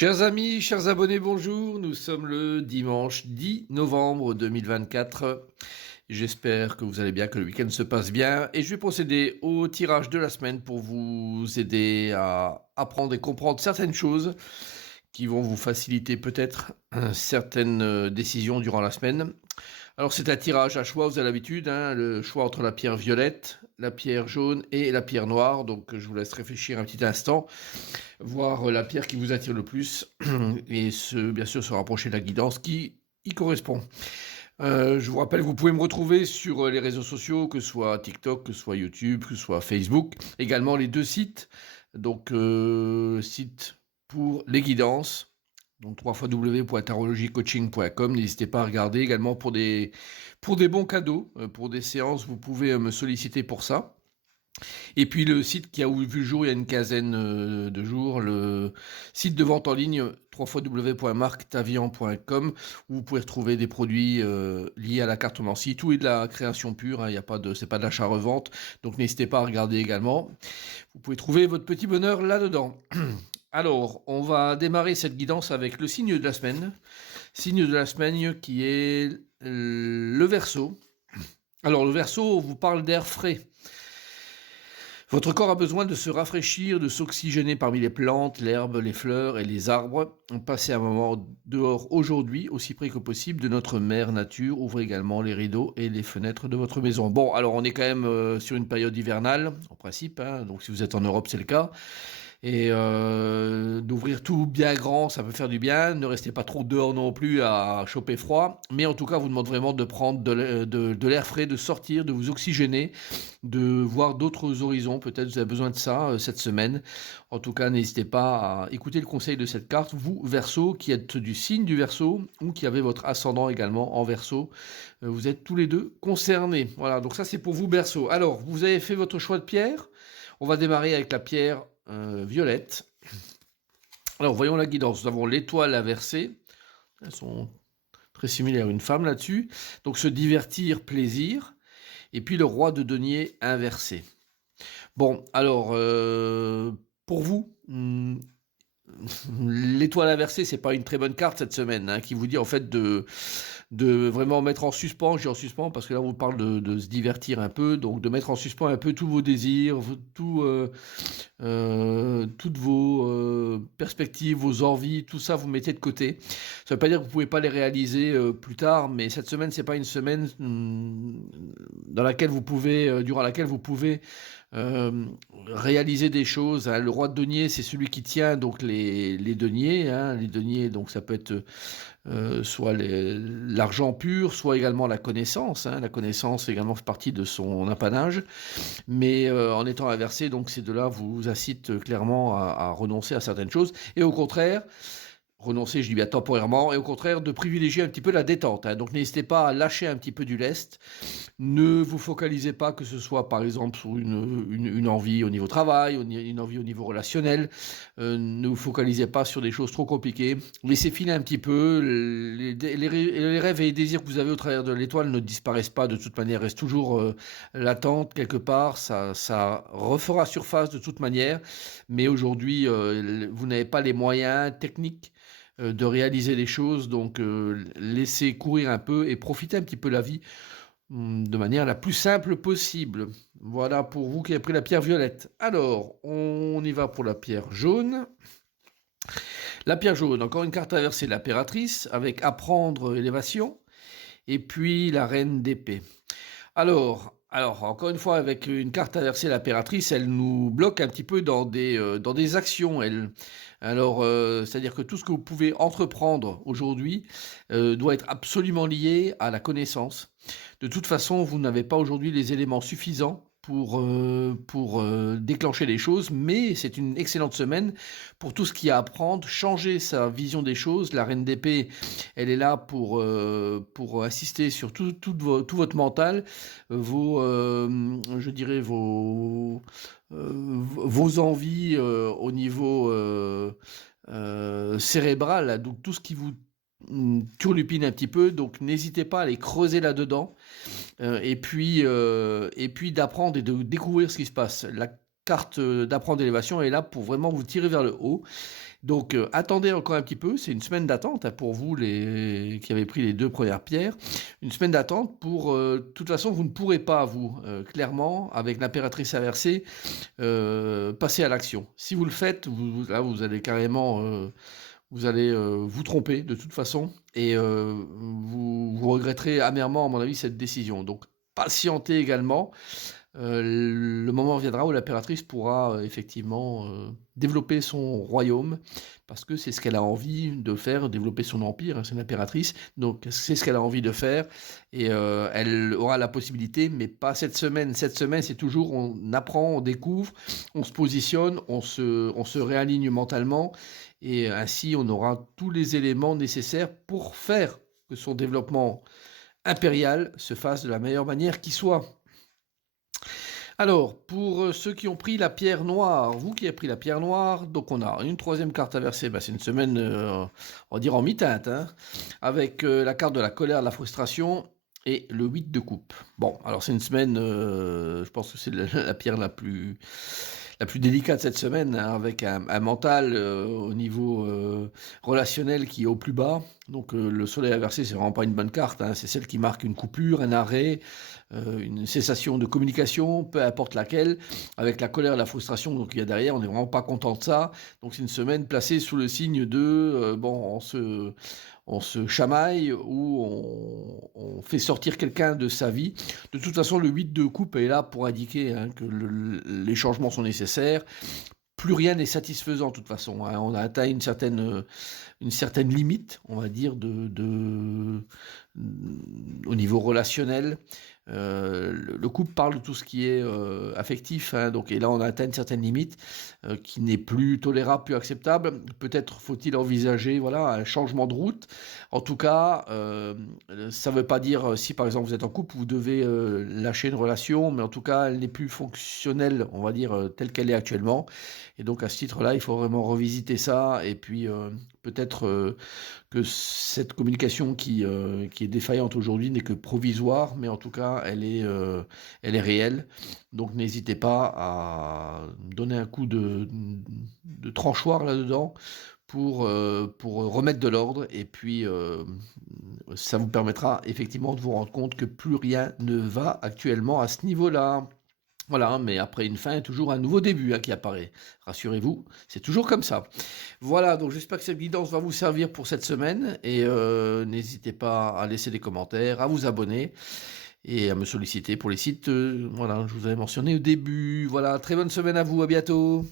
Chers amis, chers abonnés, bonjour. Nous sommes le dimanche 10 novembre 2024. J'espère que vous allez bien, que le week-end se passe bien. Et je vais procéder au tirage de la semaine pour vous aider à apprendre et comprendre certaines choses qui vont vous faciliter peut-être certaines décisions durant la semaine. Alors c'est un tirage à choix, vous avez l'habitude, le choix entre la pierre violette, la pierre jaune et la pierre noire. Donc je vous laisse réfléchir un petit instant, voir la pierre qui vous attire le plus et bien sûr se rapprocher de la guidance qui y correspond. Je vous rappelle, vous pouvez me retrouver sur les réseaux sociaux, que ce soit TikTok, que ce soit YouTube, que ce soit Facebook. Également les deux sites, donc site pour les guidances, donc www.tarologycoaching.com. N'hésitez pas à regarder également pour des bons cadeaux, pour des séances, vous pouvez me solliciter pour ça. Et puis le site qui a vu le jour il y a une quinzaine de jours, le site de vente en ligne www.marctavian.com, où vous pouvez retrouver des produits liés à la cartomancie. Tout est de la création pure, il y a pas de, c'est pas de l'achat-revente, donc n'hésitez pas à regarder également. Vous pouvez trouver votre petit bonheur là-dedans. Alors, on va démarrer cette guidance avec le signe de la semaine. Signe de la semaine qui est le Verseau. Alors le Verseau vous parle d'air frais. Votre corps a besoin de se rafraîchir, de s'oxygéner parmi les plantes, l'herbe, les fleurs et les arbres. Passez un moment dehors aujourd'hui, aussi près que possible de notre mère nature. Ouvrez également les rideaux et les fenêtres de votre maison. Bon, alors on est quand même sur une période hivernale, en principe, donc si vous êtes en Europe, c'est le cas. Et d'ouvrir tout bien grand, ça peut faire du bien. Ne restez pas trop dehors non plus à choper froid. Mais en tout cas, vous demande vraiment de prendre de l'air frais, de sortir, de vous oxygéner, de voir d'autres horizons. Peut-être vous avez besoin de ça cette semaine. En tout cas, n'hésitez pas à écouter le conseil de cette carte. Vous, Verseau, qui êtes du signe du Verseau ou qui avez votre ascendant également en Verseau, vous êtes tous les deux concernés. Voilà, donc ça c'est pour vous, Verseau. Alors, vous avez fait votre choix de pierre. On va démarrer avec la pierre violette. Alors, voyons la guidance. Nous avons l'étoile inversée. Elles sont très similaires, une femme là-dessus. Donc, se divertir, plaisir. Et puis, le roi de denier inversé. Bon, alors, pour vous, l'étoile inversée, c'est pas une très bonne carte cette semaine, qui vous dit en fait de vraiment mettre en suspens, je dis en suspens parce que là on vous parle de se divertir un peu, donc de mettre en suspens un peu tous vos désirs, toutes vos perspectives, vos envies, tout ça vous mettez de côté. Ça veut pas dire que vous pouvez pas les réaliser plus tard, mais cette semaine c'est pas une semaine dans laquelle vous pouvez, durant laquelle vous pouvez réaliser des choses. Le roi de denier, c'est celui qui tient donc les deniers. Les deniers, donc ça peut être soit l'argent pur, soit également la connaissance. La connaissance également fait partie de son apanage. Mais en étant inversé, donc ces deux-là vous incitent clairement à renoncer à certaines choses. Et au contraire, renoncer, je dis bien temporairement, et au contraire de privilégier un petit peu la détente. Donc n'hésitez pas à lâcher un petit peu du lest. Ne vous focalisez pas, que ce soit par exemple sur une envie au niveau travail, une envie au niveau relationnel. Ne vous focalisez pas sur des choses trop compliquées. Laissez filer un petit peu. Les rêves et les désirs que vous avez au travers de l'étoile ne disparaissent pas de toute manière, restent toujours latentes quelque part. Ça refera surface de toute manière. Mais aujourd'hui, vous n'avez pas les moyens techniques de réaliser les choses, donc laissez courir un peu et profitez un petit peu de la vie de manière la plus simple possible. Voilà pour vous qui avez pris la pierre violette. Alors, on y va pour la pierre jaune. La pierre jaune, encore une carte inversée, l'impératrice, avec apprendre élévation, et puis la reine d'épée. Alors, encore une fois, avec une carte inversée, l'impératrice, elle nous bloque un petit peu dans des actions. C'est-à-dire que tout ce que vous pouvez entreprendre aujourd'hui doit être absolument lié à la connaissance. De toute façon, vous n'avez pas aujourd'hui les éléments suffisants pour déclencher les choses, mais c'est une excellente semaine pour tout ce qu'il y a à apprendre, changer sa vision des choses. La reine d'épée, elle est là pour assister sur tout votre mental, je dirais vos envies au niveau cérébral, donc tout ce qui vous turlupine un petit peu, donc n'hésitez pas à aller creuser là-dedans et puis d'apprendre et de découvrir ce qui se passe. carte d'apprendre d'élévation est là pour vraiment vous tirer vers le haut. Donc attendez encore un petit peu, c'est une semaine d'attente hein, pour vous qui avez pris les 2 premières pierres. Une semaine d'attente pour... de toute façon, vous ne pourrez pas, vous, clairement, avec l'impératrice inversée, passer à l'action. Si vous le faites, là, vous allez carrément... vous allez vous tromper de toute façon et vous regretterez amèrement, à mon avis, cette décision. Donc patientez également. Le moment viendra où l'impératrice pourra effectivement développer son royaume, parce que c'est ce qu'elle a envie de faire, développer son empire, hein, c'est l'impératrice, donc c'est ce qu'elle a envie de faire, et elle aura la possibilité, mais pas cette semaine. Cette semaine, c'est toujours, on apprend, on découvre, on se positionne, on se réaligne mentalement, et ainsi on aura tous les éléments nécessaires pour faire que son développement impérial se fasse de la meilleure manière qui soit. Alors, pour ceux qui ont pris la pierre noire, vous qui avez pris la pierre noire, donc on a une troisième carte à verser, c'est une semaine, on va dire en mi-teinte, hein, avec la carte de la colère, de la frustration et le 8 de coupe. Bon, alors c'est une semaine, je pense que c'est la pierre la plus délicate cette semaine, hein, avec un mental au niveau relationnel qui est au plus bas. Donc le soleil inversé, c'est vraiment pas une bonne carte, hein, c'est celle qui marque une coupure, un arrêt, une cessation de communication, peu importe laquelle, avec la colère et la frustration donc il y a derrière, on n'est vraiment pas content de ça. Donc c'est une semaine placée sous le signe de bon, on se chamaille ou on fait sortir quelqu'un de sa vie. De toute façon, le 8 de coupe est là pour indiquer hein, que les changements sont nécessaires. Plus rien n'est satisfaisant de toute façon. Hein. On a atteint une certaine limite, on va dire, au niveau relationnel. Le couple parle de tout ce qui est affectif, hein, donc, et là on a atteint une certaine limite qui n'est plus tolérable, plus acceptable. Peut-être faut-il envisager voilà, un changement de route. En tout cas, ça ne veut pas dire si par exemple vous êtes en couple, vous devez lâcher une relation, mais en tout cas elle n'est plus fonctionnelle, on va dire, telle qu'elle est actuellement. Et donc à ce titre-là, il faut vraiment revisiter ça et puis peut-être que cette communication qui est défaillante aujourd'hui n'est que provisoire, mais en tout cas, elle est réelle. Donc n'hésitez pas à donner un coup de tranchoir là-dedans pour remettre de l'ordre, et puis ça vous permettra effectivement de vous rendre compte que plus rien ne va actuellement à ce niveau-là. Voilà, mais après une fin, toujours un nouveau début hein, qui apparaît. Rassurez-vous, c'est toujours comme ça. Voilà, donc j'espère que cette guidance va vous servir pour cette semaine. Et n'hésitez pas à laisser des commentaires, à vous abonner et à me solliciter pour les sites voilà, je vous avais mentionné au début. Voilà, très bonne semaine à vous, à bientôt.